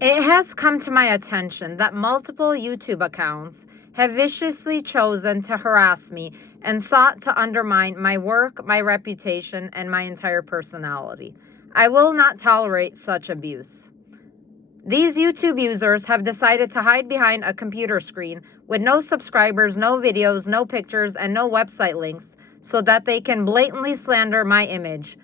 It has come to my attention that multiple YouTube accounts have viciously chosen to harass me and sought to undermine my work, my reputation, and my entire personality. I will not tolerate such abuse. These YouTube users have decided to hide behind a computer screen with no subscribers, no videos, no pictures, and no website links so that they can blatantly slander my image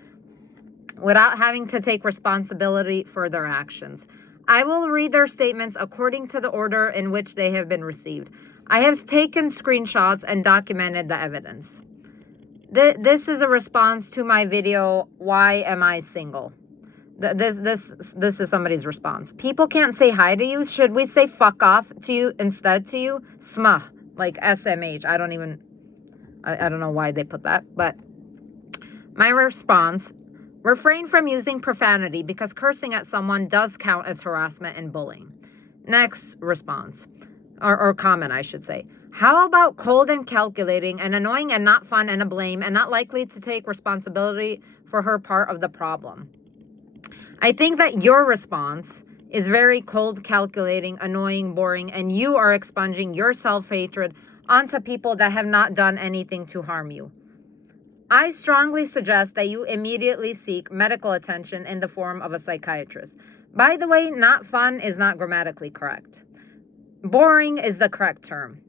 without having to take responsibility for their actions. I will read their statements according to the order in which they have been received. I have taken screenshots and documented the evidence. This is a response to my video, Why Am I Single? This is somebody's response. People can't say hi to you. Should we say fuck off to you instead to you? SMH, like SMH. I don't know why they put that, but my response: refrain from using profanity because cursing at someone does count as harassment and bullying. Next response, or comment, I should say. How about cold and calculating and annoying and not fun and a blame and not likely to take responsibility for her part of the problem? I think that your response is very cold, calculating, annoying, boring, and you are expunging your self-hatred onto people that have not done anything to harm you. I strongly suggest that you immediately seek medical attention in the form of a psychiatrist. By the way, not fun is not grammatically correct. Boring is the correct term.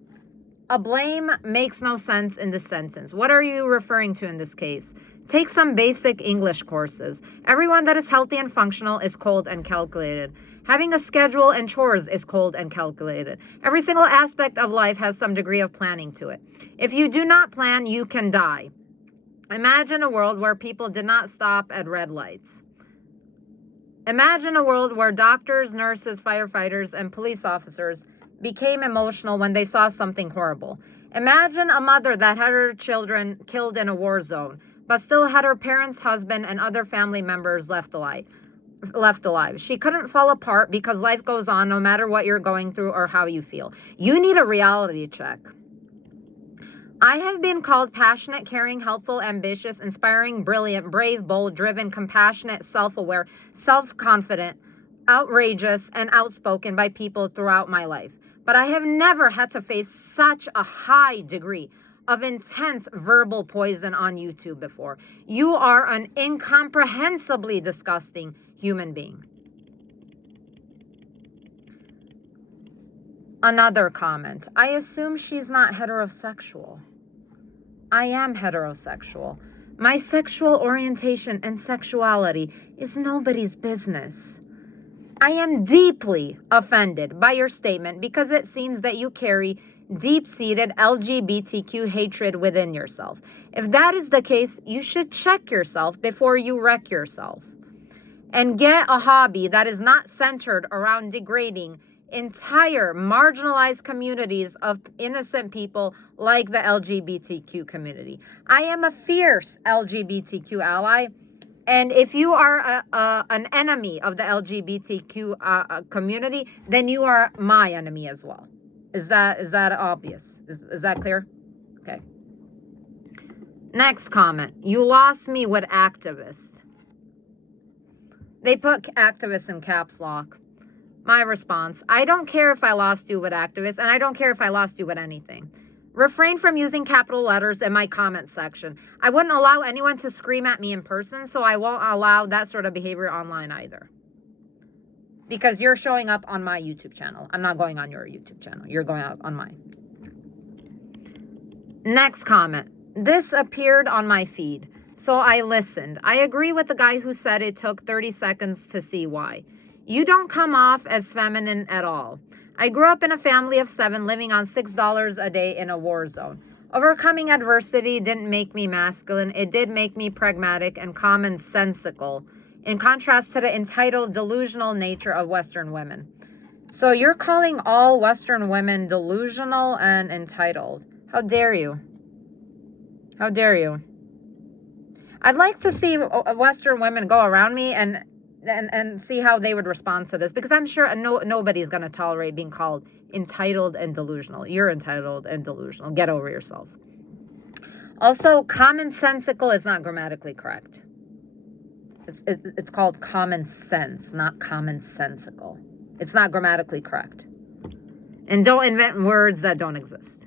A blame makes no sense in this sentence. What are you referring to in this case? Take some basic English courses. Everyone that is healthy and functional is cold and calculated. Having a schedule and chores is cold and calculated. Every single aspect of life has some degree of planning to it. If you do not plan, you can die. Imagine a world where people did not stop at red lights. Imagine a world where doctors, nurses, firefighters, and police officers became emotional when they saw something horrible. Imagine a mother that had her children killed in a war zone, but still had her parents, husband, and other family members left alive. She couldn't fall apart because life goes on no matter what you're going through or how you feel. You need a reality check. I have been called passionate, caring, helpful, ambitious, inspiring, brilliant, brave, bold, driven, compassionate, self-aware, self-confident, outrageous, and outspoken by people throughout my life. But I have never had to face such a high degree of intense verbal poison on YouTube before. You are an incomprehensibly disgusting human being. Another comment. I assume she's not heterosexual. I am heterosexual. My sexual orientation and sexuality is nobody's business. I am deeply offended by your statement because it seems that you carry deep-seated LGBTQ hatred within yourself. If that is the case, you should check yourself before you wreck yourself. And get a hobby that is not centered around degrading entire marginalized communities of innocent people like the LGBTQ community. I am a fierce LGBTQ ally. And if you are an enemy of the LGBTQ community, then you are my enemy as well. Is that obvious? Is that clear? Okay. Next comment. You lost me with activists. They put activists in caps lock. My response. I don't care if I lost you with activists, and I don't care if I lost you with anything. Refrain from using capital letters in my comment section. I wouldn't allow anyone to scream at me in person, so I won't allow that sort of behavior online either. Because you're showing up on my YouTube channel. I'm not going on your YouTube channel. You're going up on mine. Next comment. This appeared on my feed, so I listened. I agree with the guy who said it took 30 seconds to see why. You don't come off as feminine at all. I grew up in a family of 7 living on $6 a day in a war zone. Overcoming adversity didn't make me masculine. It did make me pragmatic and commonsensical, in contrast to the entitled, delusional nature of Western women. So you're calling all Western women delusional and entitled. How dare you? How dare you? I'd like to see Western women go around me and see how they would respond to this, because I'm sure nobody's going to tolerate being called entitled and delusional. You're entitled and delusional. Get over yourself. Also, commonsensical is not grammatically correct. It's called common sense, not commonsensical. It's not grammatically correct. And don't invent words that don't exist.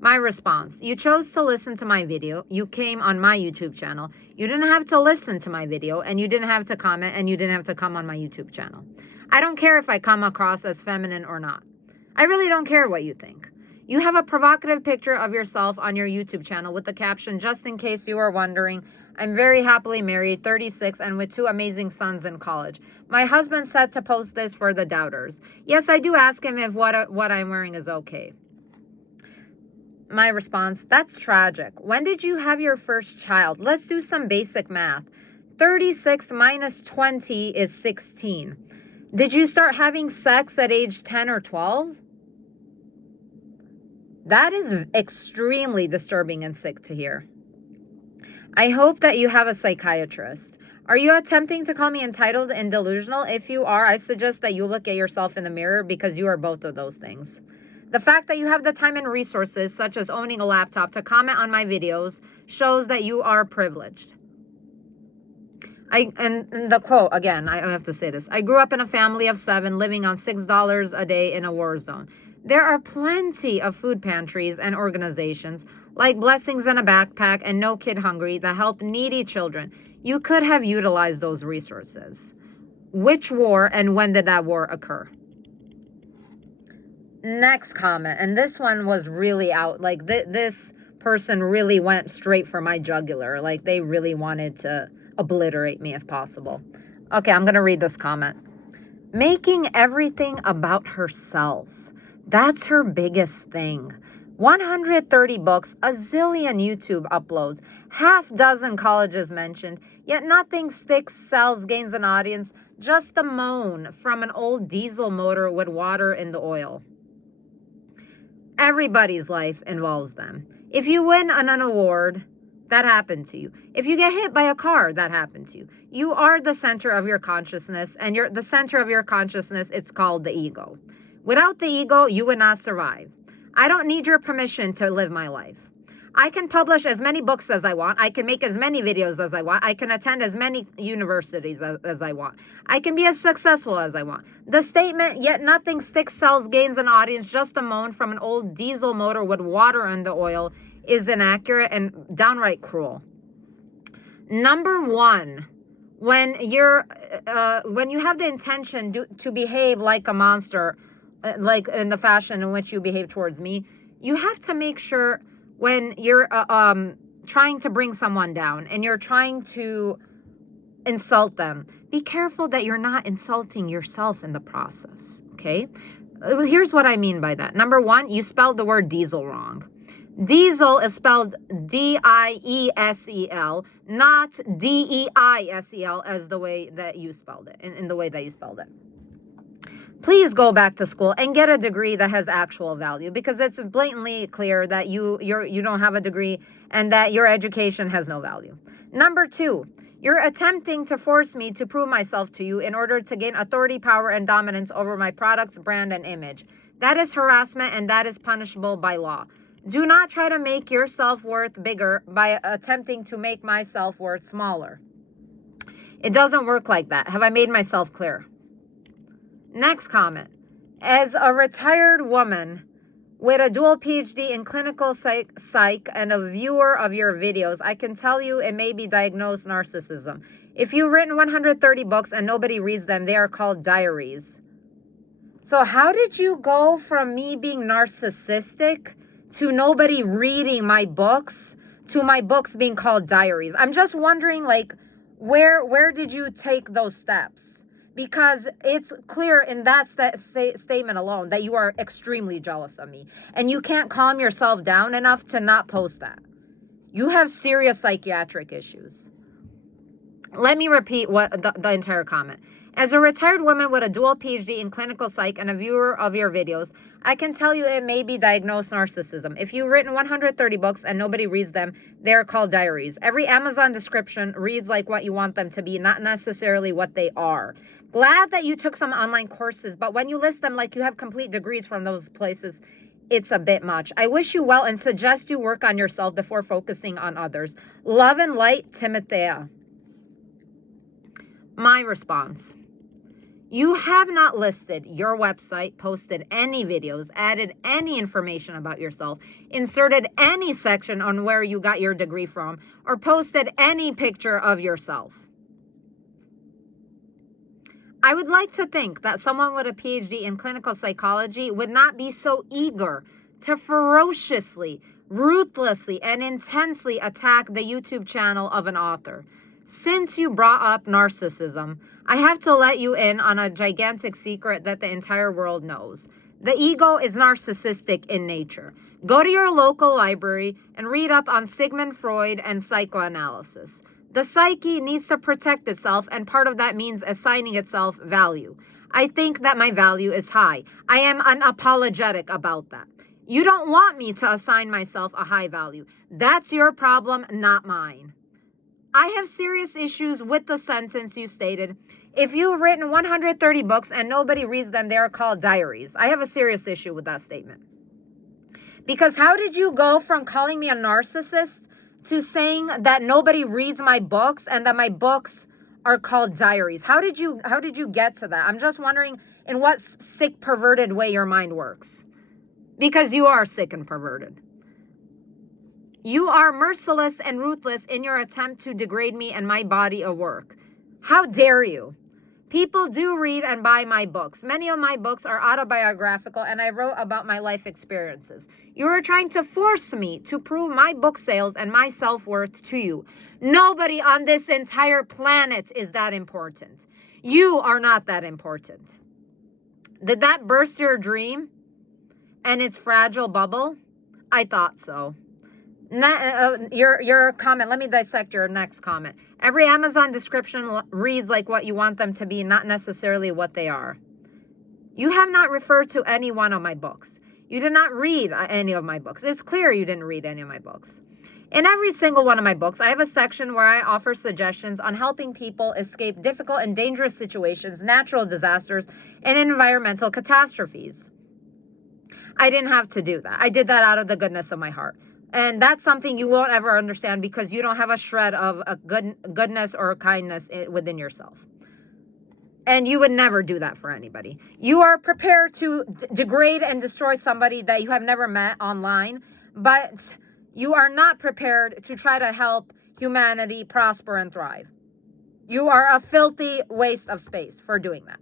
My response: you chose to listen to my video. You came on my YouTube channel. You didn't have to listen to my video, and you didn't have to comment, and you didn't have to come on my YouTube channel. I don't care if I come across as feminine or not. I really don't care what you think. You have a provocative picture of yourself on your YouTube channel with the caption, "Just in case you are wondering, I'm very happily married, 36, and with 2 amazing sons in college. My husband said to post this for the doubters." Yes, I do ask him if what I'm wearing is okay. My response: that's tragic. When did you have your first child? Let's do some basic math. 36 minus 20 is 16. Did you start having sex at age 10 or 12? That is extremely disturbing and sick to hear. I hope that you have a psychiatrist. Are you attempting to call me entitled and delusional? If you are, I suggest that you look at yourself in the mirror, because you are both of those things. The fact that you have the time and resources, such as owning a laptop, to comment on my videos shows that you are privileged. And the quote, again, I have to say this. I grew up in a family of 7 living on $6 a day in a war zone. There are plenty of food pantries and organizations like Blessings in a Backpack and No Kid Hungry that help needy children. You could have utilized those resources. Which war and when did that war occur? Next comment, and this one was really out. Like this person really went straight for my jugular. Like they really wanted to obliterate me if possible. Okay, I'm going to read this comment. Making everything about herself. That's her biggest thing. 130 books, a zillion YouTube uploads, half dozen colleges mentioned, yet nothing sticks, sells, gains an audience, just the moan from an old diesel motor with water in the oil. Everybody's life involves them. If you win an award, that happened to you. If you get hit by a car, that happened to you. You are the center of your consciousness, and you're the center of your consciousness, it's called the ego. Without the ego, you would not survive. I don't need your permission to live my life. I can publish as many books as I want. I can make as many videos as I want. I can attend as many universities as I want. I can be as successful as I want. The statement, yet nothing sticks, sells, gains an audience, just a moan from an old diesel motor with water in the oil, is inaccurate and downright cruel. Number one, when you have the intention to behave like a monster, like in the fashion in which you behave towards me, you have to make sure when you're trying to bring someone down and you're trying to insult them, be careful that you're not insulting yourself in the process, okay? Here's what I mean by that. Number one, you spelled the word diesel wrong. Diesel is spelled D-I-E-S-E-L, not D-E-I-S-E-L as the way that you spelled it, in the way that you spelled it. Please go back to school and get a degree that has actual value, because it's blatantly clear that you don't have a degree and that your education has no value. Number two, you're attempting to force me to prove myself to you in order to gain authority, power, and dominance over my products, brand, and image. That is harassment, and that is punishable by law. Do not try to make your self-worth bigger by attempting to make my self-worth smaller. It doesn't work like that. Have I made myself clear? Next comment. As a retired woman with a dual PhD in clinical psych and a viewer of your videos, I can tell you it may be diagnosed narcissism. If you've written 130 books and nobody reads them, they are called diaries. So how did you go from me being narcissistic to nobody reading my books to my books being called diaries? I'm just wondering, like, where did you take those steps? Because it's clear in that statement alone that you are extremely jealous of me. And you can't calm yourself down enough to not post that. You have serious psychiatric issues. Let me repeat what the entire comment. As a retired woman with a dual PhD in clinical psych and a viewer of your videos, I can tell you it may be diagnosed narcissism. If you've written 130 books and nobody reads them, they're called diaries. Every Amazon description reads like what you want them to be, not necessarily what they are. Glad that you took some online courses, but when you list them like you have complete degrees from those places, it's a bit much. I wish you well and suggest you work on yourself before focusing on others. Love and light, Timothea. My response. You have not listed your website, posted any videos, added any information about yourself, inserted any section on where you got your degree from, or posted any picture of yourself. I would like to think that someone with a PhD in clinical psychology would not be so eager to ferociously, ruthlessly, and intensely attack the YouTube channel of an author. Since you brought up narcissism, I have to let you in on a gigantic secret that the entire world knows. The ego is narcissistic in nature. Go to your local library and read up on Sigmund Freud and psychoanalysis. The psyche needs to protect itself, and part of that means assigning itself value. I think that my value is high. I am unapologetic about that. You don't want me to assign myself a high value. That's your problem, not mine. I have serious issues with the sentence you stated. If you've written 130 books and nobody reads them, they are called diaries. I have a serious issue with that statement. Because how did you go from calling me a narcissist to saying that nobody reads my books and that my books are called diaries? How did you get to that? I'm just wondering in what sick, perverted way your mind works. Because you are sick and perverted. You are merciless and ruthless in your attempt to degrade me and my body of work. How dare you? People do read and buy my books. Many of my books are autobiographical, and I wrote about my life experiences. You are trying to force me to prove my book sales and my self-worth to you. Nobody on this entire planet is that important. You are not that important. Did that burst your dream and its fragile bubble? I thought so. Your comment, let me dissect your next comment. Every Amazon description reads like what you want them to be, not necessarily what they are. You have not referred to any one of my books. You did not read any of my books. It's clear you didn't read any of my books. In every single one of my books, I have a section where I offer suggestions on helping people escape difficult and dangerous situations, natural disasters, and environmental catastrophes. I didn't have to do that. I did that out of the goodness of my heart. And that's something you won't ever understand because you don't have a shred of a goodness or kindness within yourself. And you would never do that for anybody. You are prepared to degrade and destroy somebody that you have never met online, but you are not prepared to try to help humanity prosper and thrive. You are a filthy waste of space for doing that.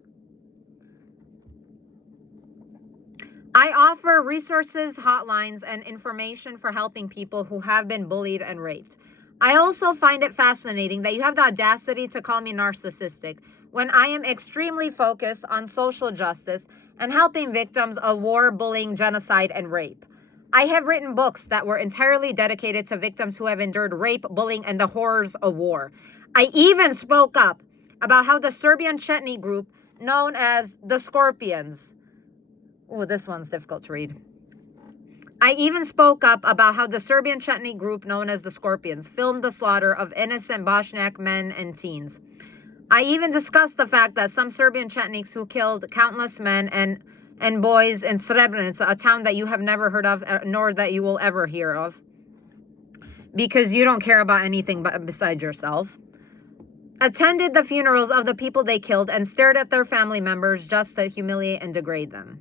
I offer resources, hotlines, and information for helping people who have been bullied and raped. I also find it fascinating that you have the audacity to call me narcissistic when I am extremely focused on social justice and helping victims of war, bullying, genocide, and rape. I have written books that were entirely dedicated to victims who have endured rape, bullying, and the horrors of war. I even spoke up about how the Serbian Chetnik group, known as the Scorpions, oh, this one's difficult to read. I even spoke up about how the Serbian Chetnik group known as the Scorpions filmed the slaughter of innocent Bosniak men and teens. I even discussed the fact that some Serbian Chetniks who killed countless men and boys in Srebrenica, a town that you have never heard of, nor that you will ever hear of, because you don't care about anything besides yourself, attended the funerals of the people they killed and stared at their family members just to humiliate and degrade them.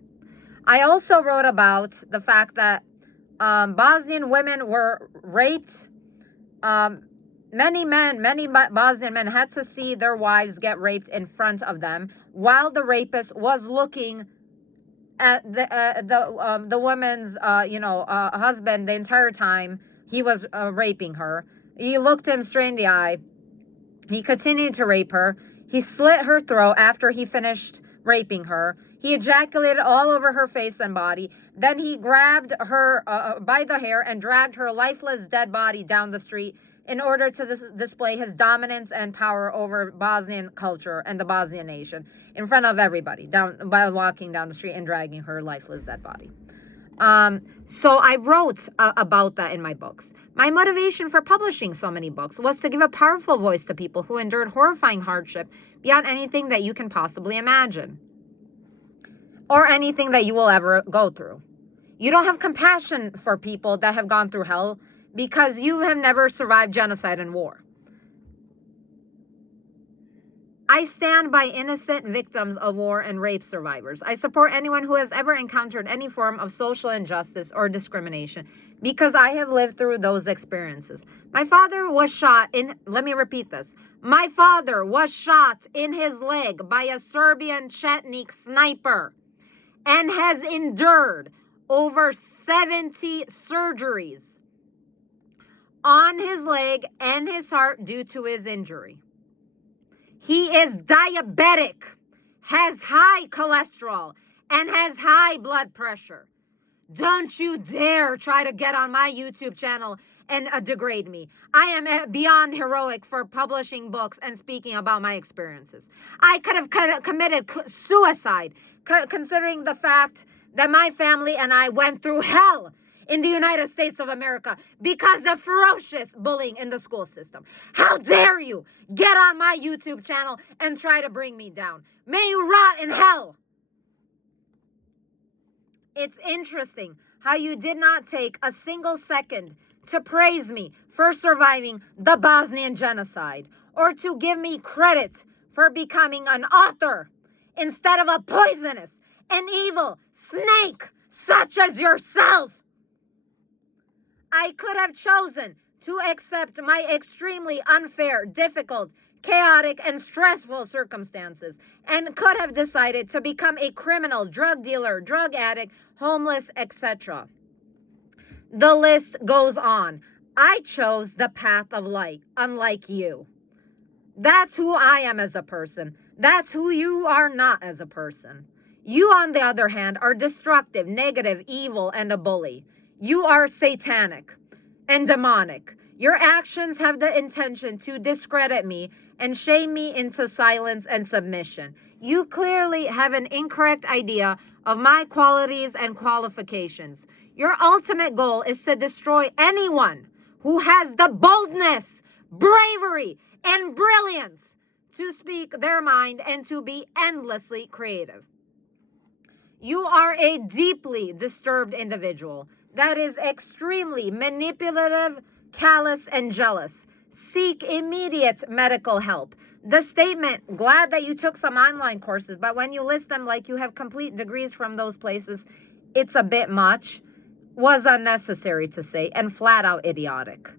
I also wrote about the fact that Bosnian women were raped. Many Bosnian men had to see their wives get raped in front of them while the rapist was looking at the woman's husband the entire time he was raping her. He looked him straight in the eye. He continued to rape her. He slit her throat after he finished raping her. He ejaculated all over her face and body. Then he grabbed her by the hair and dragged her lifeless dead body down the street in order to display his dominance and power over Bosnian culture and the Bosnian nation in front of everybody, by walking down the street and dragging her lifeless dead body. So I wrote about that in my books. My motivation for publishing so many books was to give a powerful voice to people who endured horrifying hardship beyond anything that you can possibly imagine, or anything that you will ever go through. You don't have compassion for people that have gone through hell because you have never survived genocide and war. I stand by innocent victims of war and rape survivors. I support anyone who has ever encountered any form of social injustice or discrimination because I have lived through those experiences. My father was shot in, let me repeat this. My father was shot in his leg by a Serbian Chetnik sniper and has endured over 70 surgeries on his leg and his heart due to his injury. He is diabetic, has high cholesterol, and has high blood pressure. Don't you dare try to get on my YouTube channel and degrade me. I am beyond heroic for publishing books and speaking about my experiences. I could have committed suicide, considering the fact that my family and I went through hell in the United States of America because of ferocious bullying in the school system. How dare you get on my YouTube channel and try to bring me down? May you rot in hell. It's interesting how you did not take a single second to praise me for surviving the Bosnian genocide or to give me credit for becoming an author instead of a poisonous and evil snake such as yourself. I could have chosen to accept my extremely unfair, difficult, chaotic, and stressful circumstances and could have decided to become a criminal, drug dealer, drug addict, homeless, etc. The list goes on. I chose the path of light, unlike you. That's who I am as a person. That's who you are not as a person. You, on the other hand, are destructive, negative, evil, and a bully. You are satanic and demonic. Your actions have the intention to discredit me and shame me into silence and submission. You clearly have an incorrect idea of my qualities and qualifications. Your ultimate goal is to destroy anyone who has the boldness, bravery, and brilliance to speak their mind and to be endlessly creative. You are a deeply disturbed individual that is extremely manipulative, callous, and jealous. Seek immediate medical help. The statement, glad that you took some online courses, but when you list them like you have complete degrees from those places, it's a bit much, was unnecessary to say and flat out idiotic.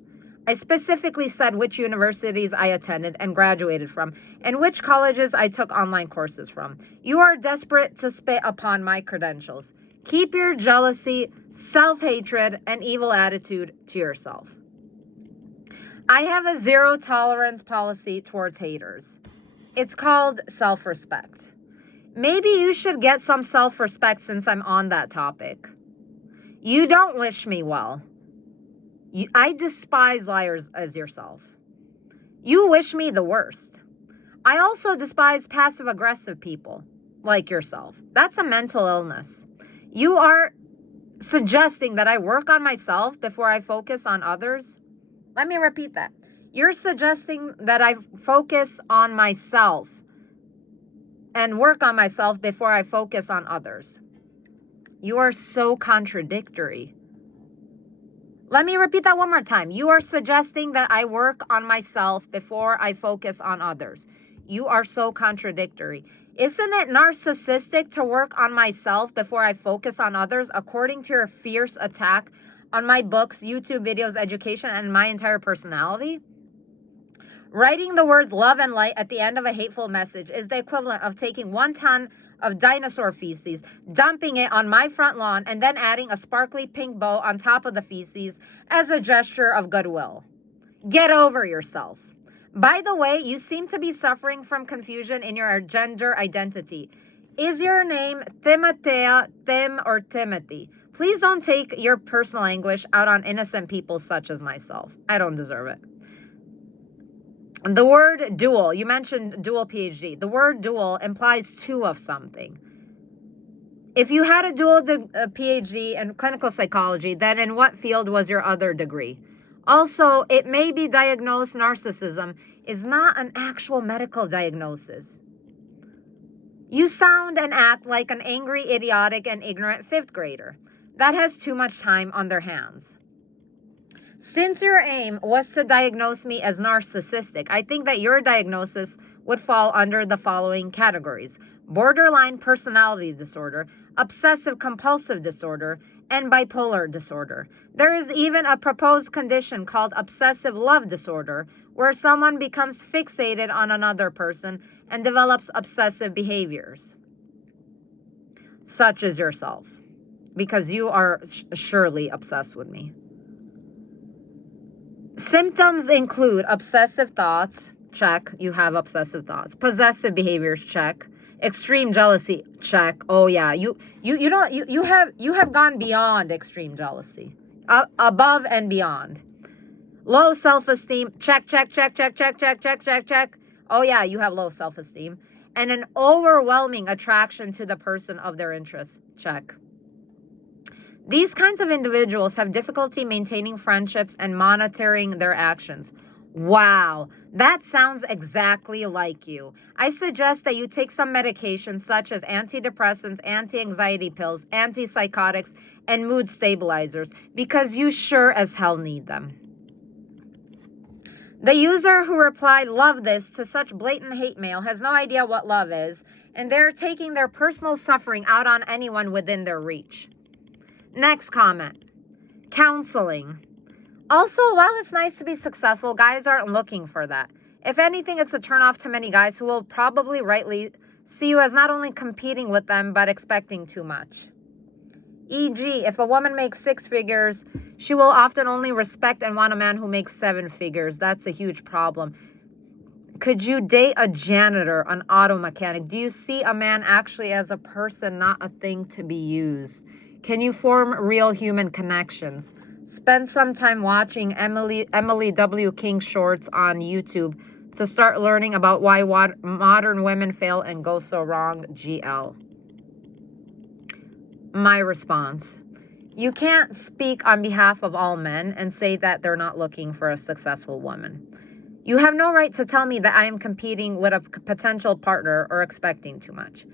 I specifically said which universities I attended and graduated from and which colleges I took online courses from. You are desperate to spit upon my credentials. Keep your jealousy, self-hatred, and evil attitude to yourself. I have a zero tolerance policy towards haters. It's called self-respect. Maybe you should get some self-respect since I'm on that topic. You don't wish me well. I despise liars as yourself. You wish me the worst. I also despise passive-aggressive people like yourself. That's a mental illness. You are suggesting that I work on myself before I focus on others. Let me repeat that. You're suggesting that I focus on myself and work on myself before I focus on others. You are so contradictory. Let me repeat that one more time. You are suggesting that I work on myself before I focus on others. You are so contradictory. Isn't it narcissistic to work on myself before I focus on others, according to your fierce attack on my books, YouTube videos, education, and my entire personality? Writing the words love and light at the end of a hateful message is the equivalent of taking 1 ton of dinosaur feces, dumping it on my front lawn, and then adding a sparkly pink bow on top of the feces as a gesture of goodwill. Get over yourself. By the way, you seem to be suffering from confusion in your gender identity. Is your name Timothea, Tim, or Timothy? Please don't take your personal anguish out on innocent people such as myself. I don't deserve it. The word dual, you mentioned dual PhD. The word dual implies two of something. If you had a dual PhD in clinical psychology, then in what field was your other degree? Also, it may be diagnosed narcissism is not an actual medical diagnosis. You sound and act like an angry, idiotic, and ignorant 5th grader that has too much time on their hands. Since your aim was to diagnose me as narcissistic, I think that your diagnosis would fall under the following categories: borderline personality disorder, obsessive compulsive disorder, and bipolar disorder. There is even a proposed condition called obsessive love disorder, where someone becomes fixated on another person and develops obsessive behaviors, such as yourself, because you are surely obsessed with me. Symptoms include obsessive thoughts, check, you have obsessive thoughts. Possessive behaviors, check. Extreme jealousy, check. Oh yeah, you have gone beyond extreme jealousy, above and beyond. Low self-esteem, check. Oh yeah, you have low self-esteem. And an overwhelming attraction to the person of their interest, check. These kinds of individuals have difficulty maintaining friendships and monitoring their actions. Wow, that sounds exactly like you. I suggest that you take some medications such as antidepressants, anti-anxiety pills, antipsychotics, and mood stabilizers, because you sure as hell need them. The user who replied, "Love this," to such blatant hate mail has no idea what love is, and they're taking their personal suffering out on anyone within their reach. Next comment. Counseling. Also, while it's nice to be successful, guys aren't looking for that. If anything, it's a turnoff to many guys who will probably rightly see you as not only competing with them, but expecting too much. E.g., if a woman makes 6 figures, she will often only respect and want a man who makes 7 figures. That's a huge problem. Could you date a janitor, an auto mechanic? Do you see a man actually as a person, not a thing to be used? Can you form real human connections? Spend some time watching Emily W. King shorts on YouTube to start learning about why modern women fail and go so wrong. GL. My response. You can't speak on behalf of all men and say that they're not looking for a successful woman. You have no right to tell me that I am competing with a potential partner or expecting too much.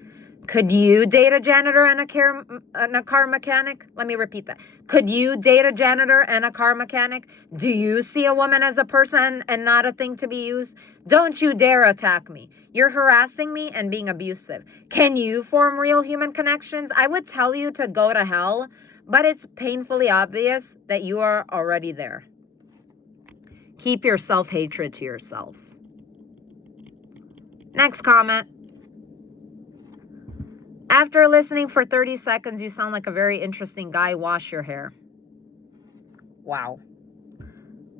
Could you date a janitor and a car mechanic? Let me repeat that. Could you date a janitor and a car mechanic? Do you see a woman as a person and not a thing to be used? Don't you dare attack me. You're harassing me and being abusive. Can you form real human connections? I would tell you to go to hell, but it's painfully obvious that you are already there. Keep your self-hatred to yourself. Next comment. After listening for 30 seconds, you sound like a very interesting guy. Wash your hair. Wow.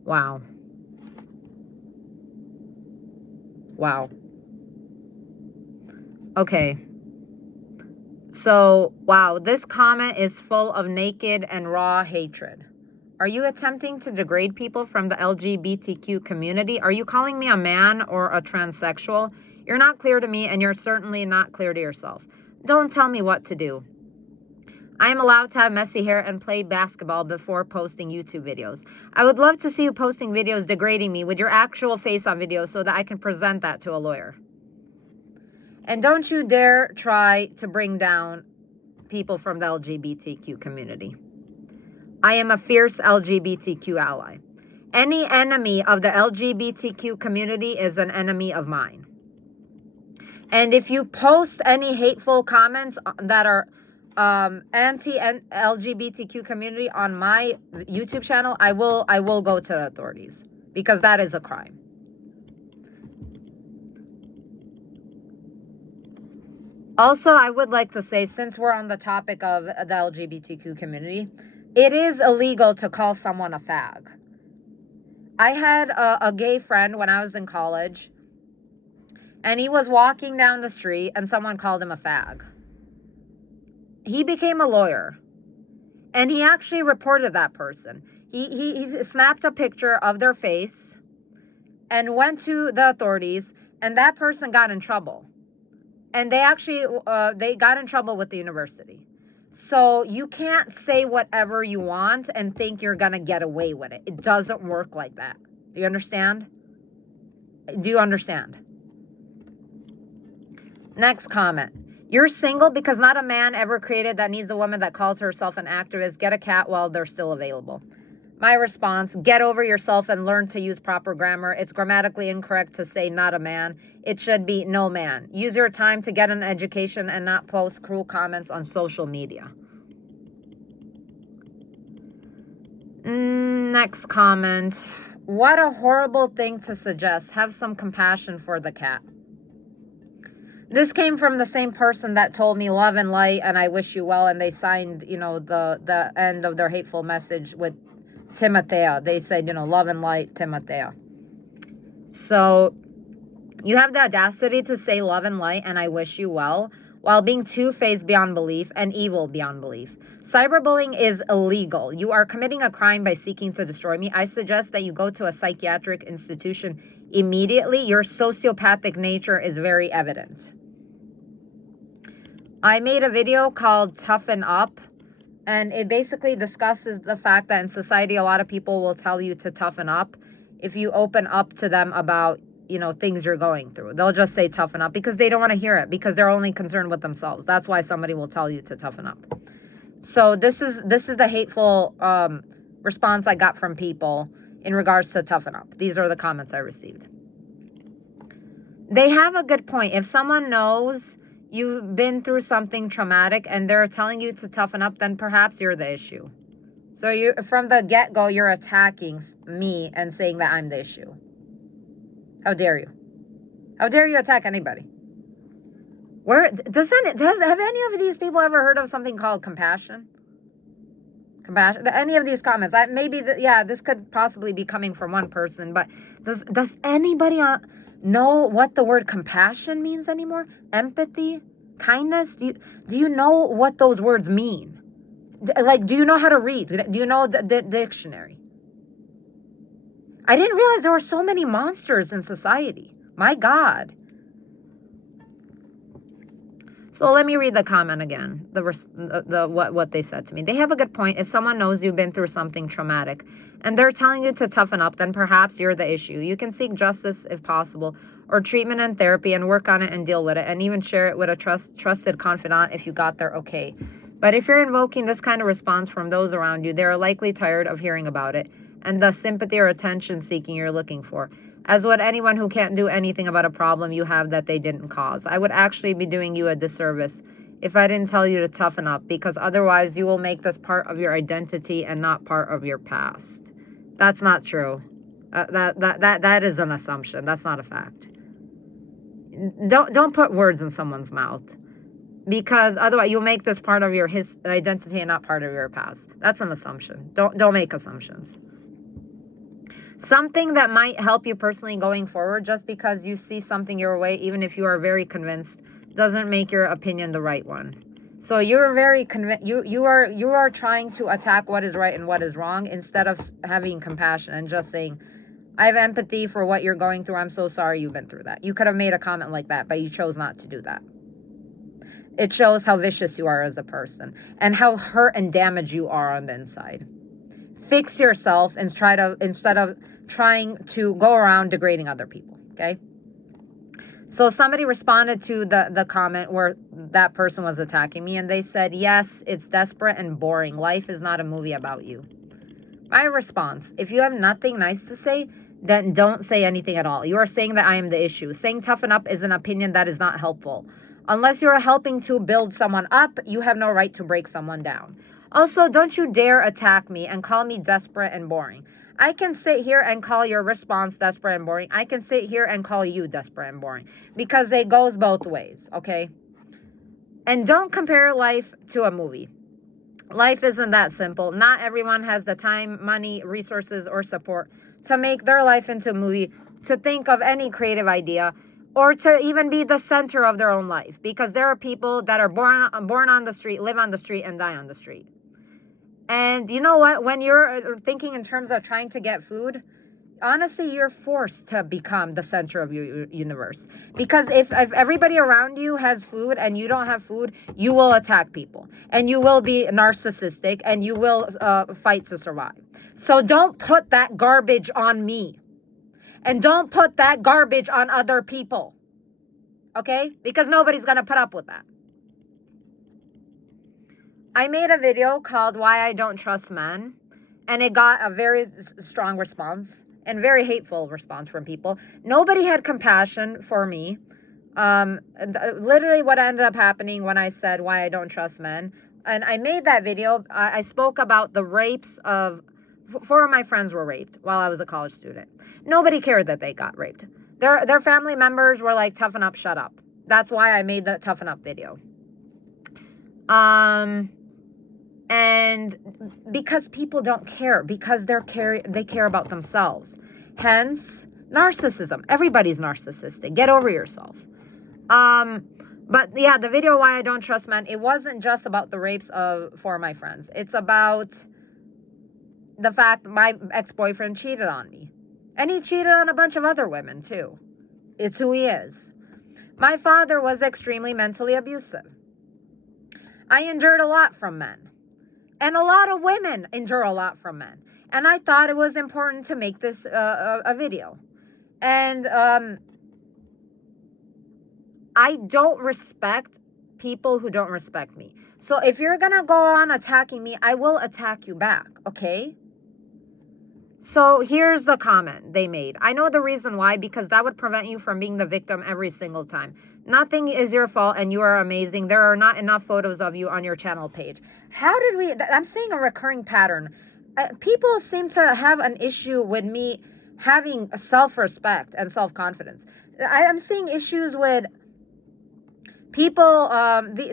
Wow. Wow. Okay. So, wow, this comment is full of naked and raw hatred. Are you attempting to degrade people from the LGBTQ community? Are you calling me a man or a transsexual? You're not clear to me, and you're certainly not clear to yourself. Don't tell me what to do. I am allowed to have messy hair and play basketball before posting YouTube videos. I would love to see you posting videos degrading me with your actual face on video so that I can present that to a lawyer. And don't you dare try to bring down people from the LGBTQ community. I am a fierce LGBTQ ally. Any enemy of the LGBTQ community is an enemy of mine. And if you post any hateful comments that are anti-LGBTQ community on my YouTube channel, I will go to the authorities, because that is a crime. Also, I would like to say, since we're on the topic of the LGBTQ community, it is illegal to call someone a fag. I had a gay friend when I was in college, and he was walking down the street and someone called him a fag. He became a lawyer, and he actually reported that person. He snapped a picture of their face and went to the authorities, and that person got in trouble. And they actually, they got in trouble with the university. So you can't say whatever you want and think you're going to get away with it. It doesn't work like that. Do you understand? Do you understand? Next comment. You're single because not a man ever created that needs a woman that calls herself an activist. Get a cat while they're still available. My response, get over yourself and learn to use proper grammar. It's grammatically incorrect to say not a man. It should be no man. Use your time to get an education and not post cruel comments on social media. Next comment. What a horrible thing to suggest. Have some compassion for the cat. This came from the same person that told me love and light and I wish you well, and they signed, the end of their hateful message with Timothea. They said, love and light, Timothea. So you have the audacity to say love and light and I wish you well while being two-faced beyond belief and evil beyond belief. Cyberbullying is illegal. You are committing a crime by seeking to destroy me. I suggest that you go to a psychiatric institution immediately. Your sociopathic nature is very evident. I made a video called Toughen Up, and it basically discusses the fact that in society, a lot of people will tell you to toughen up if you open up to them about, things you're going through. They'll just say toughen up because they don't want to hear it, because they're only concerned with themselves. That's why somebody will tell you to toughen up. So this is the hateful response I got from people in regards to toughen up. These are the comments I received. They have a good point. If someone knows you've been through something traumatic and they're telling you to toughen up, then perhaps you're the issue. So you, from the get-go, you're attacking me and saying that I'm the issue. How dare you? How dare you attack anybody? Have any of these people ever heard of something called compassion? Compassion? Any of these comments? This could possibly be coming from one person, but does anybody know what the word compassion means anymore? Empathy? Kindness? Do you know what those words mean? Do you know how to read? Do you know the dictionary? I didn't realize there were so many monsters in society. My God. So let me read the comment again, what they said to me. They have a good point. If someone knows you've been through something traumatic and they're telling you to toughen up, then perhaps you're the issue. You can seek justice if possible, or treatment and therapy, and work on it and deal with it, and even share it with a trusted confidant if you got there okay. But if you're invoking this kind of response from those around you, they're likely tired of hearing about it and the sympathy or attention seeking you're looking for, as would anyone who can't do anything about a problem you have that they didn't cause. I would actually be doing you a disservice if I didn't tell you to toughen up, because otherwise you will make this part of your identity and not part of your past. That's not true. That is an assumption. That's not a fact. Don't put words in someone's mouth, because otherwise you'll make this part of your identity and not part of your past. That's an assumption. Don't make assumptions. Something that might help you personally going forward, just because you see something your way, even if you are very convinced, doesn't make your opinion the right one. So you're very convinced. You are trying to attack what is right and what is wrong, instead of having compassion and just saying, I have empathy for what you're going through. I'm so sorry you've been through that. You could have made a comment like that, but you chose not to do that. It shows how vicious you are as a person and how hurt and damaged you are on the inside. Fix yourself and instead of trying to go around degrading other people, okay? So somebody responded to the comment where that person was attacking me, and they said, yes, it's desperate and boring. Life is not a movie about you. My response, if you have nothing nice to say, then don't say anything at all. You are saying that I am the issue. Saying toughen up is an opinion that is not helpful. Unless you are helping to build someone up, you have no right to break someone down. Also, don't you dare attack me and call me desperate and boring. I can sit here and call your response desperate and boring. I can sit here and call you desperate and boring, because it goes both ways, okay? And don't compare life to a movie. Life isn't that simple. Not everyone has the time, money, resources, or support to make their life into a movie, to think of any creative idea, or to even be the center of their own life. Because there are people that are born on the street, live on the street, and die on the street. And you know what? When you're thinking in terms of trying to get food, honestly, you're forced to become the center of your universe. Because if everybody around you has food and you don't have food, you will attack people. And you will be narcissistic, and you will fight to survive. So don't put that garbage on me. And don't put that garbage on other people. Okay? Because nobody's going to put up with that. I made a video called Why I Don't Trust Men. and it got a very strong response and very hateful response from people. Nobody had compassion for me. Literally what ended up happening when I said why I don't trust men, and I made that video, I spoke about the rapes of, 4 of my friends were raped while I was a college student. Nobody cared that they got raped. Their family members were like, toughen up, shut up. That's why I made the toughen up video. And because people don't care, because they care about themselves. Hence, narcissism. Everybody's narcissistic. Get over yourself. But yeah, the video why I don't trust men, it wasn't just about the rapes of 4 of my friends. It's about the fact my ex-boyfriend cheated on me. And he cheated on a bunch of other women too. It's who he is. My father was extremely mentally abusive. I endured a lot from men. And a lot of women endure a lot from men. And I thought it was important to make this a video. And I don't respect people who don't respect me. So if you're going to go on attacking me, I will attack you back, okay? So here's the comment they made. I know the reason why, because that would prevent you from being the victim every single time. Nothing is your fault and you are amazing. There are not enough photos of you on your channel page. How did we, I'm seeing a recurring pattern. People seem to have an issue with me having self-respect and self-confidence. I'm seeing issues with people,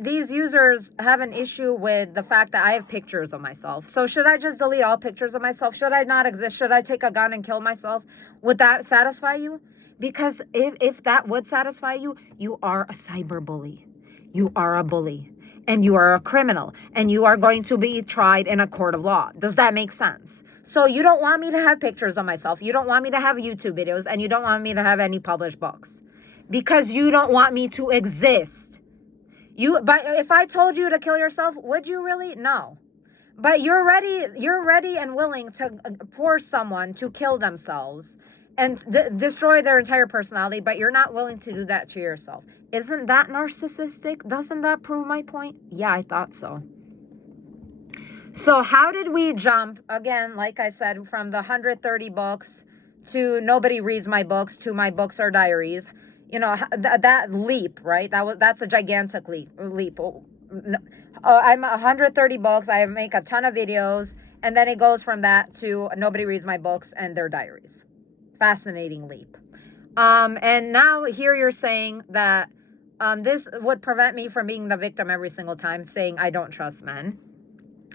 these users have an issue with the fact that I have pictures of myself. So should I just delete all pictures of myself? Should I not exist? Should I take a gun and kill myself? Would that satisfy you? Because if that would satisfy you, you are a cyberbully. You are a bully. And you are a criminal. And you are going to be tried in a court of law. Does that make sense? So you don't want me to have pictures of myself. You don't want me to have YouTube videos. And you don't want me to have any published books. Because you don't want me to exist. But if I told you to kill yourself, would you really? No. But you're ready and willing to force someone to kill themselves and destroy their entire personality, but you're not willing to do that to yourself. Isn't that narcissistic? Doesn't that prove my point? Yeah, I thought so. So how did we jump, again, like I said, from the 130 books to nobody reads my books to my books are diaries? You know, that leap, right? That's a gigantic leap. I'm 130 books. I make a ton of videos. And then it goes from that to nobody reads my books and their diaries. Fascinating leap. And now here you're saying that this would prevent me from being the victim every single time, saying I don't trust men.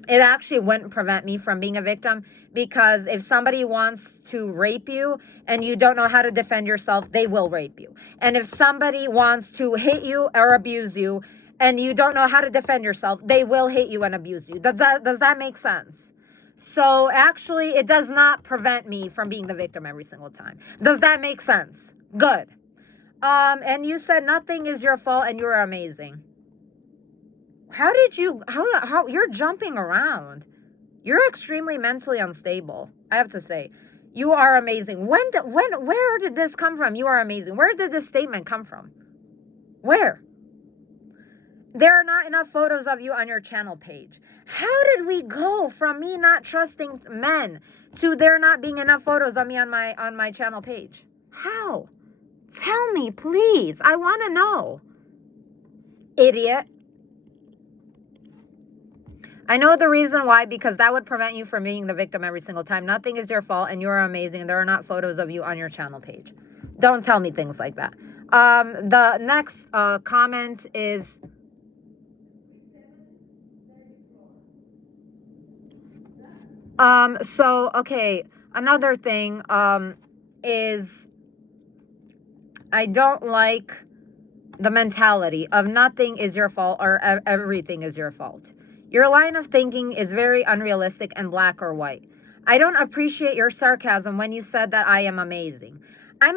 It actually wouldn't prevent me from being a victim, because if somebody wants to rape you and you don't know how to defend yourself, they will rape you. And if somebody wants to hit you or abuse you and you don't know how to defend yourself, they will hit you and abuse you. Does that make sense? So actually, it does not prevent me from being the victim every single time. Does that make sense? Good. And you said nothing is your fault and you're amazing. How you're jumping around. You're extremely mentally unstable, I have to say. You are amazing. Where did this come from? You are amazing. Where did this statement come from? Where? There are not enough photos of you on your channel page. How did we go from me not trusting men to there not being enough photos of me on my channel page? How? Tell me, please. I want to know. Idiot. I know the reason why, because that would prevent you from being the victim every single time. Nothing is your fault and you're amazing and there are not photos of you on your channel page. Don't tell me things like that. The next comment is... okay, another thing is I don't like the mentality of nothing is your fault or everything is your fault. Your line of thinking is very unrealistic and black or white. I don't appreciate your sarcasm when you said that I am amazing. I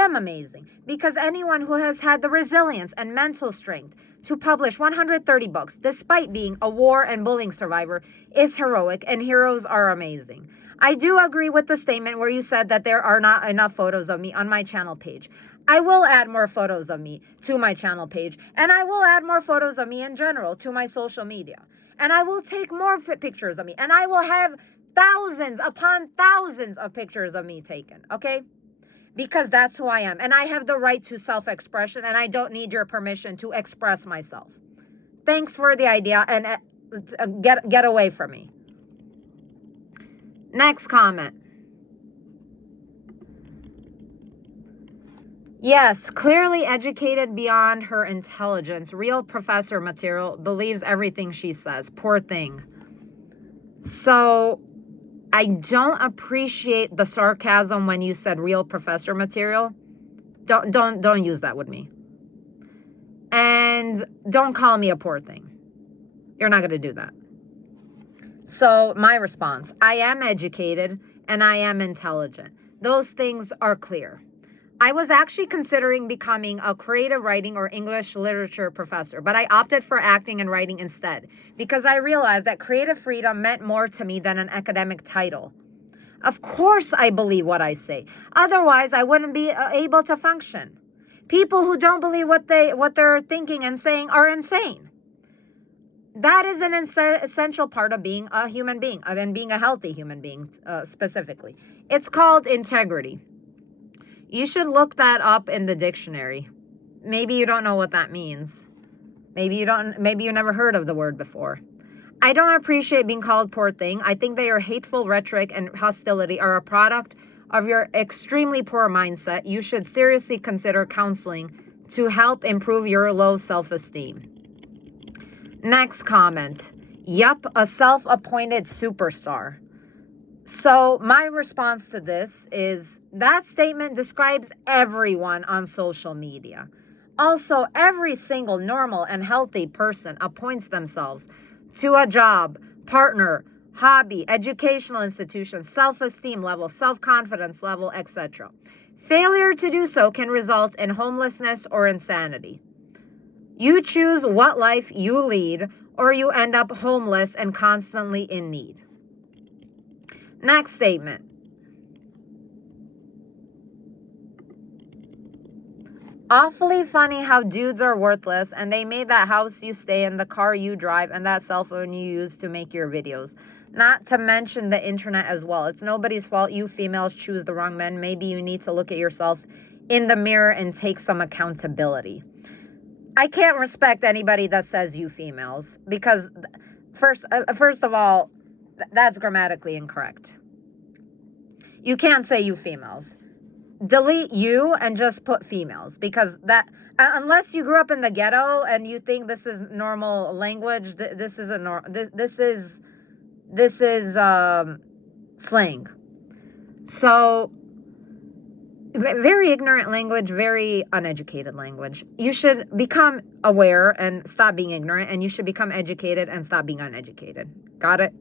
am amazing because anyone who has had the resilience and mental strength to publish 130 books despite being a war and bullying survivor is heroic, and heroes are amazing. I do agree with the statement where you said that there are not enough photos of me on my channel page. I will add more photos of me to my channel page, and I will add more photos of me in general to my social media. And I will take more pictures of me, and I will have thousands upon thousands of pictures of me taken, okay? Because that's who I am. And I have the right to self-expression, and I don't need your permission to express myself. Thanks for the idea, and get away from me. Next comment. Yes, clearly educated beyond her intelligence. Real professor material, believes everything she says. Poor thing. So I don't appreciate the sarcasm when you said real professor material. Don't use that with me. And don't call me a poor thing. You're not going to do that. So my response, I am educated and I am intelligent. Those things are clear. I was actually considering becoming a creative writing or English literature professor, but I opted for acting and writing instead because I realized that creative freedom meant more to me than an academic title. Of course I believe what I say. Otherwise, I wouldn't be able to function. People who don't believe what they're thinking and saying are insane. That is an essential part of being a human being, and being a healthy human being specifically. It's called integrity. You should look that up in the dictionary. Maybe you don't know what that means. Maybe you never heard of the word before. I don't appreciate being called poor thing. I think that your hateful rhetoric and hostility are a product of your extremely poor mindset. You should seriously consider counseling to help improve your low self-esteem. Next comment. Yup, a self-appointed superstar. So my response to this is that statement describes everyone on social media. Also, every single normal and healthy person appoints themselves to a job, partner, hobby, educational institution, self-esteem level, self-confidence level, etc. Failure to do so can result in homelessness or insanity. You choose what life you lead, or you end up homeless and constantly in need. Next statement. Awfully funny how dudes are worthless and they made that house you stay in, the car you drive, and that cell phone you use to make your videos. Not to mention the internet as well. It's nobody's fault you females choose the wrong men. Maybe you need to look at yourself in the mirror and take some accountability. I can't respect anybody that says you females because first of all, that's grammatically incorrect. You can't say you females. Delete you and just put females because that, unless you grew up in the ghetto and you think this is normal language, this is slang. So very ignorant language, very uneducated language. You should become aware and stop being ignorant, and you should become educated and stop being uneducated. Got it?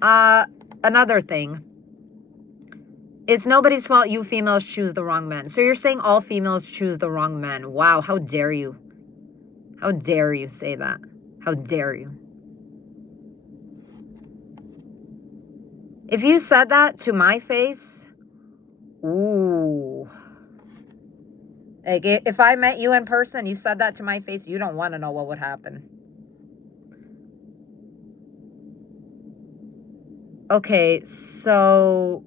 Another thing. It's nobody's fault you females choose the wrong men. So you're saying all females choose the wrong men. Wow, how dare you? How dare you say that? How dare you? If you said that to my face, ooh. Like if I met you in person, you said that to my face, you don't want to know what would happen. Okay, so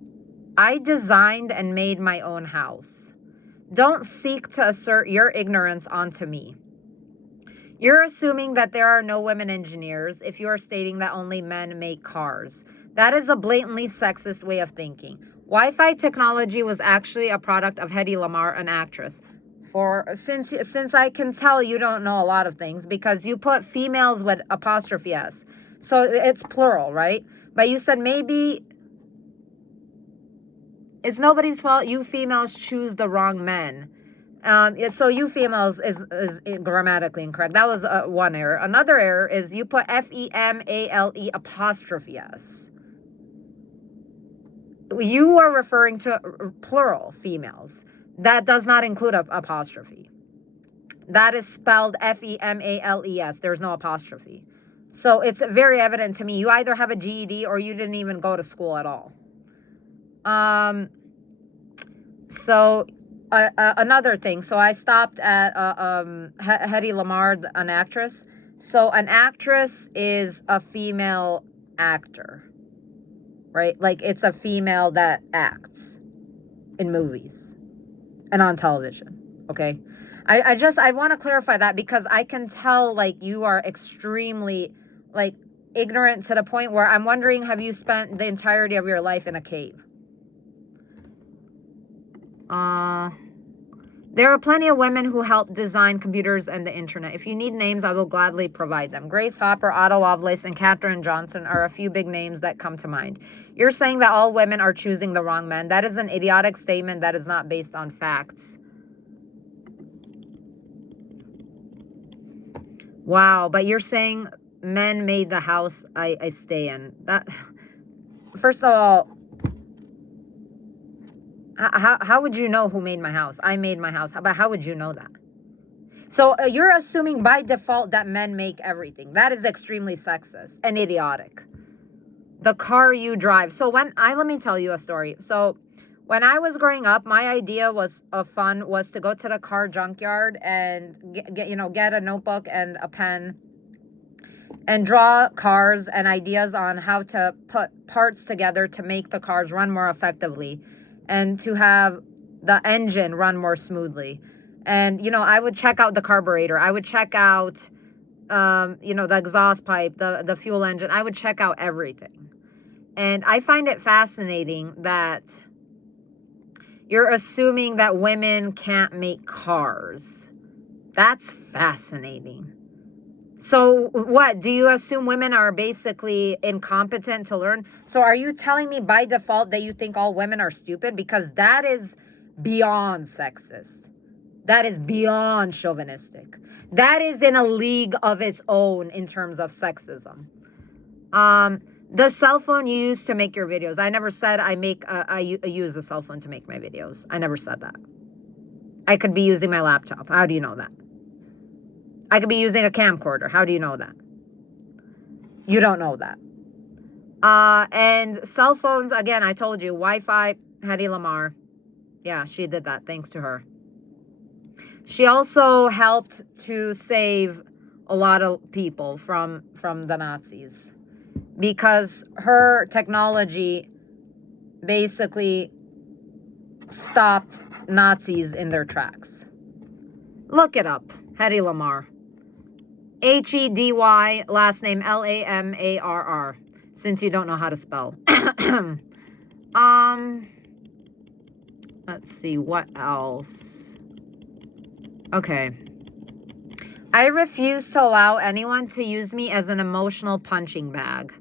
I designed and made my own house. Don't seek to assert your ignorance onto me. You're assuming that there are no women engineers if you are stating that only men make cars. That is a blatantly sexist way of thinking. Wi-Fi technology was actually a product of Hedy Lamarr, an actress. Since I can tell you don't know a lot of things because you put females with apostrophe S. So it's plural, right? But you said maybe it's nobody's fault you females choose the wrong men. So you females is grammatically incorrect. That was one error. Another error is you put female apostrophe S. You are referring to plural females. That does not include an apostrophe. That is spelled females. There's no apostrophe. So it's very evident to me you either have a GED or you didn't even go to school at all. Another thing. So I stopped at Hedy Lamarr, an actress. So an actress is a female actor. right? Like it's a female that acts in movies and on television, okay? I want to clarify that because I can tell like you are extremely like ignorant to the point where I'm wondering, have you spent the entirety of your life in a cave? There are plenty of women who help design computers and the internet. If you need names, I will gladly provide them. Grace Hopper, Ada Lovelace, and Katherine Johnson are a few big names that come to mind. You're saying that all women are choosing the wrong men. That is an idiotic statement that is not based on facts. Wow, but you're saying men made the house I stay in. That, first of all, how would you know who made my house? I made my house. But how would you know that? So you're assuming by default that men make everything. That is extremely sexist and idiotic. The car you drive. So let me tell you a story. So when I was growing up, my idea was to go to the car junkyard and get a notebook and a pen and draw cars and ideas on how to put parts together to make the cars run more effectively and to have the engine run more smoothly. And, I would check out the carburetor. I would check out, the exhaust pipe, the fuel engine. I would check out everything. And I find it fascinating that you're assuming that women can't make cars. That's fascinating. So what? Do you assume women are basically incompetent to learn? So are you telling me by default that you think all women are stupid? Because that is beyond sexist. That is beyond chauvinistic. That is in a league of its own in terms of sexism. The cell phone you use to make your videos. I never said I use a cell phone to make my videos. I never said that. I could be using my laptop. How do you know that? I could be using a camcorder. How do you know that? You don't know that. And cell phones, again, I told you, Wi-Fi, Hedy Lamarr. Yeah, she did that, thanks to her. She also helped to save a lot of people from the Nazis because her technology basically stopped Nazis in their tracks. Look it up, Hedy Lamarr. Hedy, last name Lamarr, since you don't know how to spell. Let's see, what else? Okay. I refuse to allow anyone to use me as an emotional punching bag.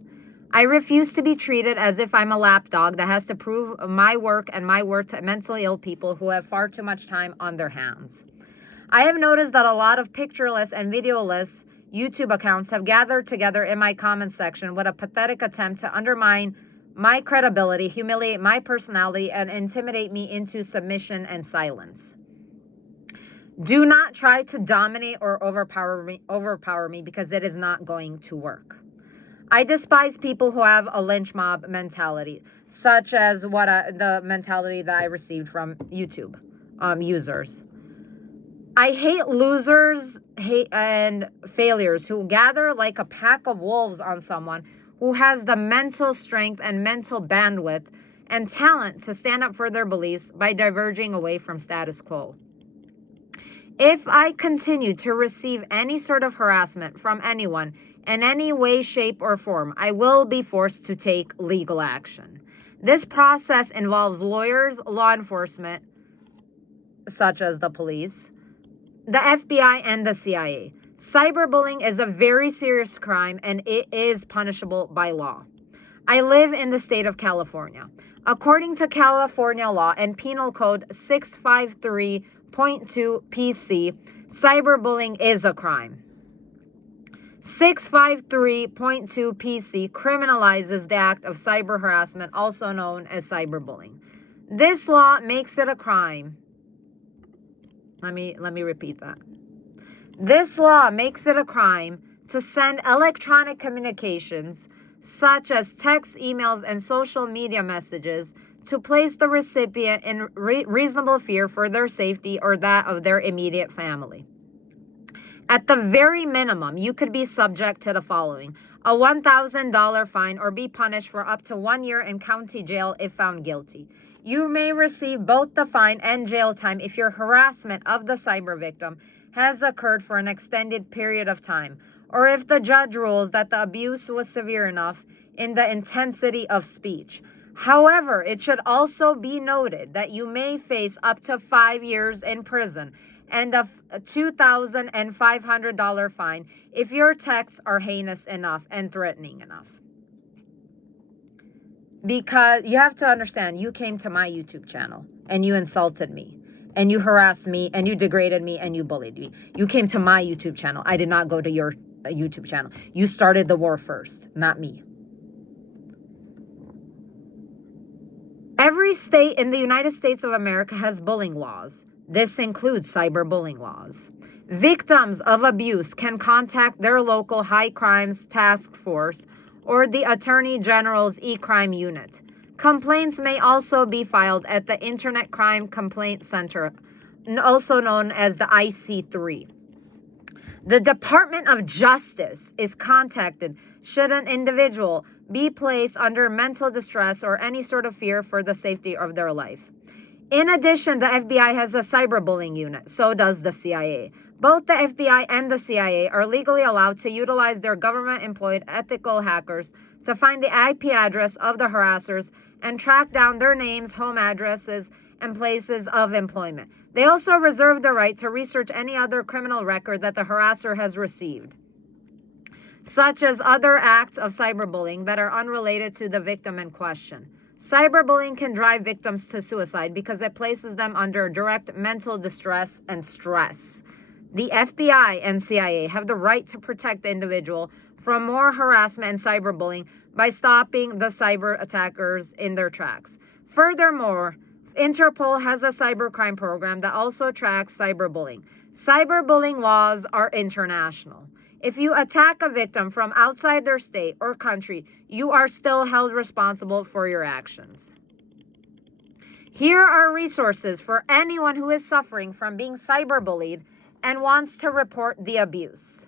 I refuse to be treated as if I'm a lapdog that has to prove my work and my worth to mentally ill people who have far too much time on their hands. I have noticed that a lot of pictureless and videoless YouTube accounts have gathered together in my comment section with a pathetic attempt to undermine my credibility, humiliate my personality, and intimidate me into submission and silence. Do not try to dominate or overpower me because it is not going to work. I despise people who have a lynch mob mentality, such as the mentality that I received from YouTube users. I hate losers and failures who gather like a pack of wolves on someone who has the mental strength and mental bandwidth and talent to stand up for their beliefs by diverging away from status quo. If I continue to receive any sort of harassment from anyone in any way, shape, or form, I will be forced to take legal action. This process involves lawyers, law enforcement, such as the police, the FBI, and the CIA. Cyberbullying is a very serious crime and it is punishable by law. I live in the state of California. According to California law and Penal Code 653.2 PC, cyberbullying is a crime. 653.2 PC criminalizes the act of cyber harassment, also known as cyberbullying. This law makes it a crime. Let me repeat that. This law makes it a crime to send electronic communications, such as text, emails, and social media messages, to place the recipient in reasonable fear for their safety or that of their immediate family. At the very minimum, you could be subject to the following: a $1,000 fine or be punished for up to 1 year in county jail if found guilty. You may receive both the fine and jail time if your harassment of the cyber victim has occurred for an extended period of time, or if the judge rules that the abuse was severe enough in the intensity of speech. However, it should also be noted that you may face up to 5 years in prison and a $2,500 fine if your texts are heinous enough and threatening enough. Because you have to understand, you came to my YouTube channel and you insulted me and you harassed me and you degraded me and you bullied me. You came to my YouTube channel. I did not go to your YouTube channel. You started the war first, not me. Every state in the United States of America has bullying laws. This includes cyberbullying laws. Victims of abuse can contact their local high crimes task force or the Attorney General's e-crime unit. Complaints may also be filed at the Internet Crime Complaint Center, also known as the IC3. The Department of Justice is contacted should an individual be placed under mental distress or any sort of fear for the safety of their life. In addition, the FBI has a cyberbullying unit. So does the CIA. Both the FBI and the CIA are legally allowed to utilize their government-employed ethical hackers to find the IP address of the harassers and track down their names, home addresses, and places of employment. They also reserve the right to research any other criminal record that the harasser has received, such as other acts of cyberbullying that are unrelated to the victim in question. Cyberbullying can drive victims to suicide because it places them under direct mental distress and stress. The FBI and CIA have the right to protect the individual from more harassment and cyberbullying by stopping the cyber attackers in their tracks. Furthermore, Interpol has a cybercrime program that also tracks cyberbullying. Cyberbullying laws are international. If you attack a victim from outside their state or country, you are still held responsible for your actions. Here are resources for anyone who is suffering from being cyberbullied and wants to report the abuse.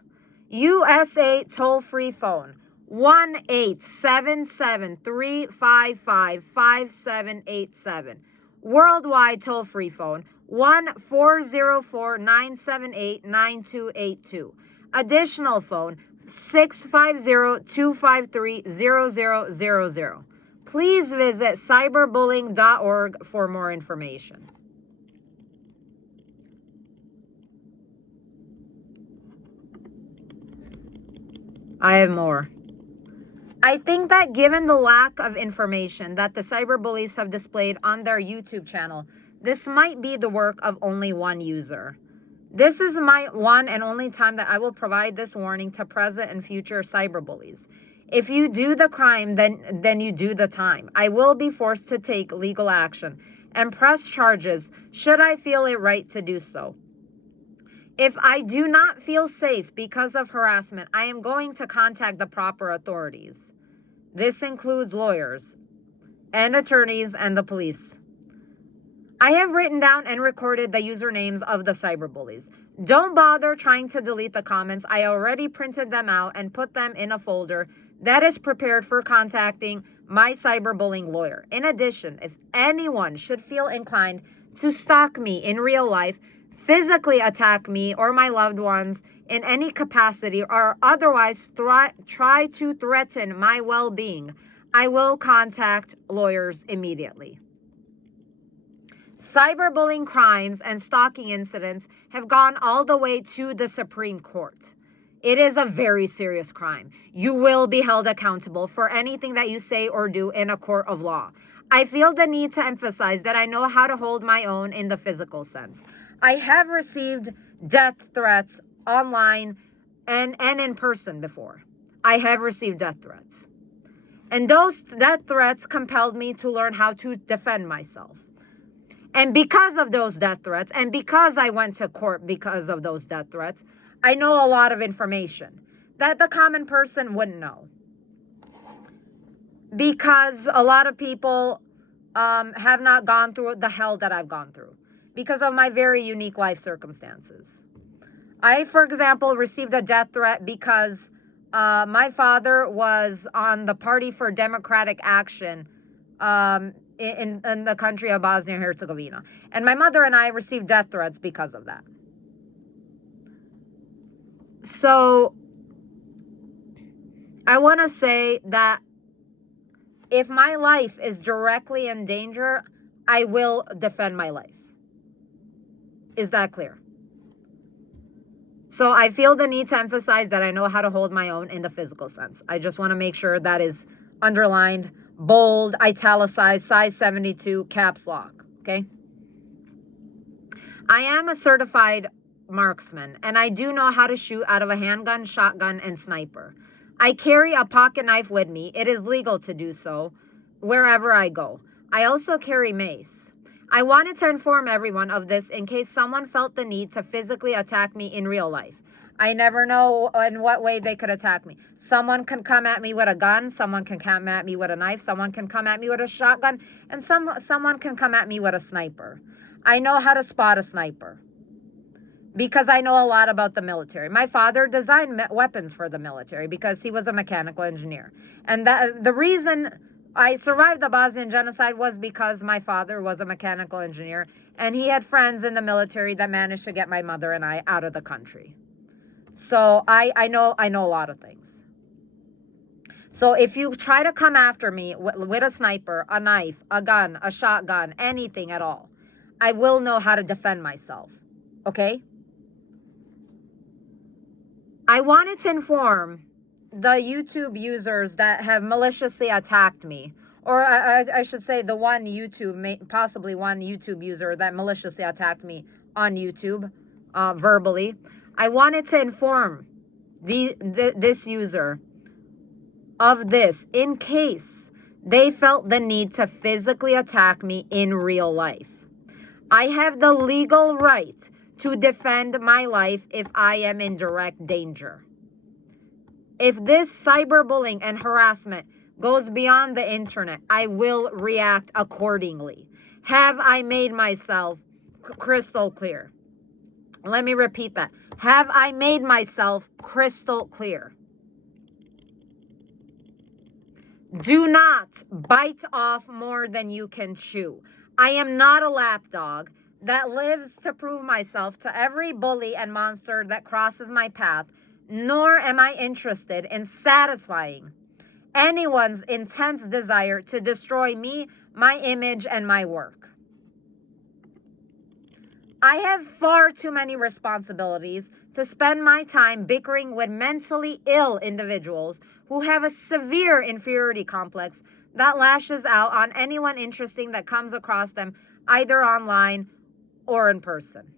USA toll-free phone, 1-877-355-5787. Worldwide toll-free phone, 1-404-978-9282. Additional phone, 650-253-0000. Please visit cyberbullying.org for more information. I have more. I think that given the lack of information that the cyberbullies have displayed on their YouTube channel, this might be the work of only one user. This is my one and only time that I will provide this warning to present and future cyberbullies. If you do the crime, then you do the time. I will be forced to take legal action and press charges should I feel it right to do so. If I do not feel safe because of harassment, I am going to contact the proper authorities. This includes lawyers and attorneys and the police. I have written down and recorded the usernames of the cyberbullies. Don't bother trying to delete the comments. I already printed them out and put them in a folder that is prepared for contacting my cyberbullying lawyer. In addition, if anyone should feel inclined to stalk me in real life, physically attack me or my loved ones in any capacity, or otherwise try to threaten my well-being, I will contact lawyers immediately. Cyberbullying crimes and stalking incidents have gone all the way to the Supreme Court. It is a very serious crime. You will be held accountable for anything that you say or do in a court of law. I feel the need to emphasize that I know how to hold my own in the physical sense. I have received death threats online and in person before. I have received death threats. And those death threats compelled me to learn how to defend myself. And because of those death threats, and because I went to court because of those death threats, I know a lot of information that the common person wouldn't know. Because a lot of people have not gone through the hell that I've gone through because of my very unique life circumstances. I, for example, received a death threat because my father was on the Party for Democratic Action in the country of Bosnia and Herzegovina. And my mother and I received death threats because of that. So I want to say that if my life is directly in danger, I will defend my life. Is that clear? So I feel the need to emphasize that I know how to hold my own in the physical sense. I just want to make sure that is underlined, bold, italicized, size 72, caps lock, okay? I am a certified marksman, and I do know how to shoot out of a handgun, shotgun, and sniper. I carry a pocket knife with me. It is legal to do so wherever I go. I also carry mace. I wanted to inform everyone of this in case someone felt the need to physically attack me in real life. I never know in what way they could attack me. Someone can come at me with a gun, someone can come at me with a knife, someone can come at me with a shotgun, and someone can come at me with a sniper. I know how to spot a sniper because I know a lot about the military. My father designed weapons for the military because he was a mechanical engineer. And the reason I survived the Bosnian genocide was because my father was a mechanical engineer and he had friends in the military that managed to get my mother and I out of the country. So I know a lot of things. So if you try to come after me with a sniper, a knife, a gun, a shotgun, anything at all, I will know how to defend myself. Okay? I wanted to inform the YouTube users that have maliciously attacked me, or I should say the one YouTube, possibly one YouTube user that maliciously attacked me on YouTube verbally. I wanted to inform this user of this in case they felt the need to physically attack me in real life. I have the legal right to defend my life if I am in direct danger. If this cyberbullying and harassment goes beyond the internet, I will react accordingly. Have I made myself crystal clear? Let me repeat that. Have I made myself crystal clear? Do not bite off more than you can chew. I am not a lapdog that lives to prove myself to every bully and monster that crosses my path, nor am I interested in satisfying anyone's intense desire to destroy me, my image, and my work. I have far too many responsibilities to spend my time bickering with mentally ill individuals who have a severe inferiority complex that lashes out on anyone interesting that comes across them, either online or in person.